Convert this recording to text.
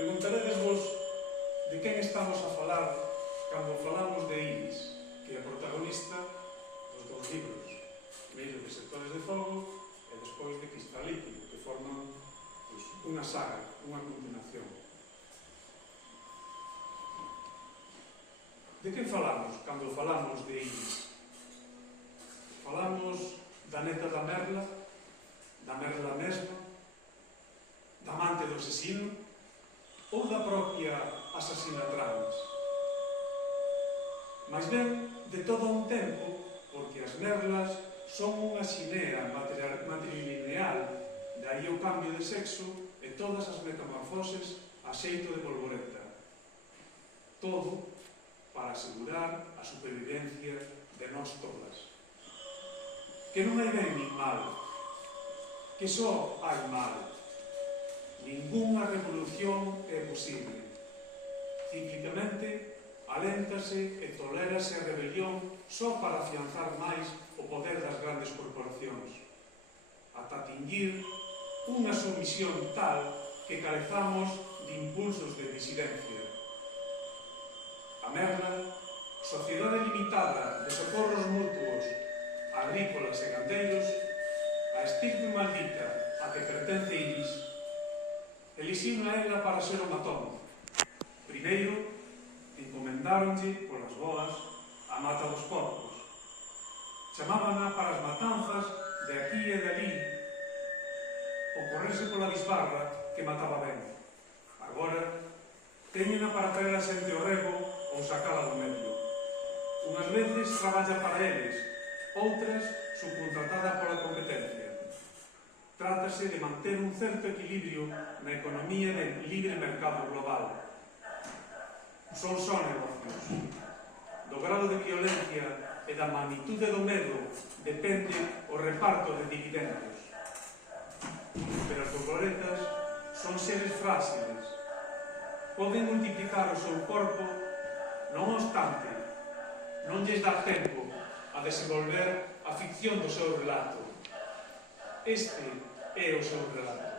Preguntarédesvos de quen estamos a falar cando falamos de Iris, que é a protagonista dos dous libros, primeiro de Sectores de Fogo e despois de Cristal Líquido, que forman unha saga, unha continuación. De que falamos cando falamos de Iris? Falamos da neta da Merla mesma, da amante do asesino ou da propia asasina trans? Mais ben, de todo un tempo, porque as merlas son unha xinea matrilineal, de aí o cambio de sexo e todas as metamorfoses a xeito de polvoreta. Todo para asegurar a supervivencia de nós todas. Que non hai ben nin mal, que só hai mal. Ningunha revolución é posible. Cíclicamente, aléntase e tolérase a rebelión só para afianzar máis o poder das grandes corporacións, ata atingir unha sumisión tal que carezamos de impulsos de disidencia. A Merla, sociedade limitada de socorros mutuos, agrícolas e gandeiros, a estirpe maldita a que pertence Iris, elixiu a ela para ser o matón. Primeiro, encomendáronlle, polas boas, a mata dos porcos. Chamábana para as matanzas de aquí e de ali, ou correrse pola bisbarra que mataba ben. Agora, téñena para traer a xente ao rego ou sacala do medio. Unhas veces traballa para eles, outras subcontratada pola competencia. Trátase de manter un certo equilibrio na economía del libre mercado global. Son só negocios. Do grado de violencia e da magnitude do medo depende o reparto de dividendos. Pero as polvoretas son seres frágiles. Poden multiplicar o seu corpo, non obstante, non lles dá tempo a desenvolver a ficción do seu relato. Este é o seu relato.